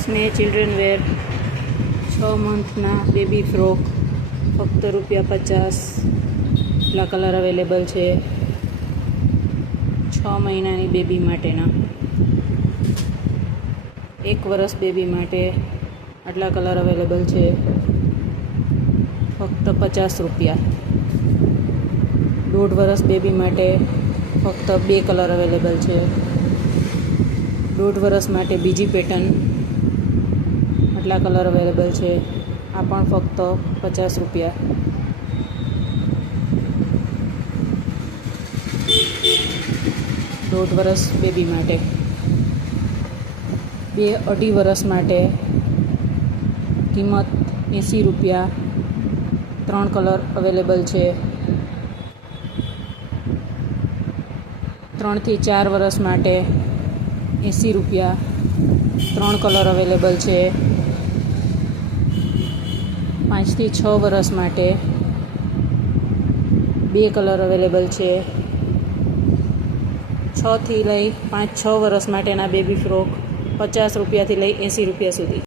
સ્નેહ children were 6 Mandhana baby frock ફક્ત ₹50. એટલા કલર અવેલેબલ છે. 6 મહિનાની બેબી માટેના, 1 વર્ષ બેબી માટે આટલા કલર અવેલેબલ છે, ફક્ત ₹50. 1.5 વર્ષ બેબી માટે ફક્ત 2 કલર અવેલેબલ છે. 1.5 વર્ષ માટે બીજી પેટર્ન આટલા કલર અવેલેબલ છે, આ પણ ફક્ત ₹50. 1.5 વર્ષ બેબી માટે, 2-2.5 વર્ષ માટે કિંમત ₹80. 3 કલર અવેલેબલ છે. 3 થી 4 વર્ષ માટે ₹80. 3 કલર અવેલેબલ છે. 5 થી 6 વર્ષ માટે 2 કલર અવેલેબલ છે. 6 થી લઈ 5-6 વર્ષ માટેના બેબી ફ્રોક ₹50 થી લઈ ₹80 સુધી.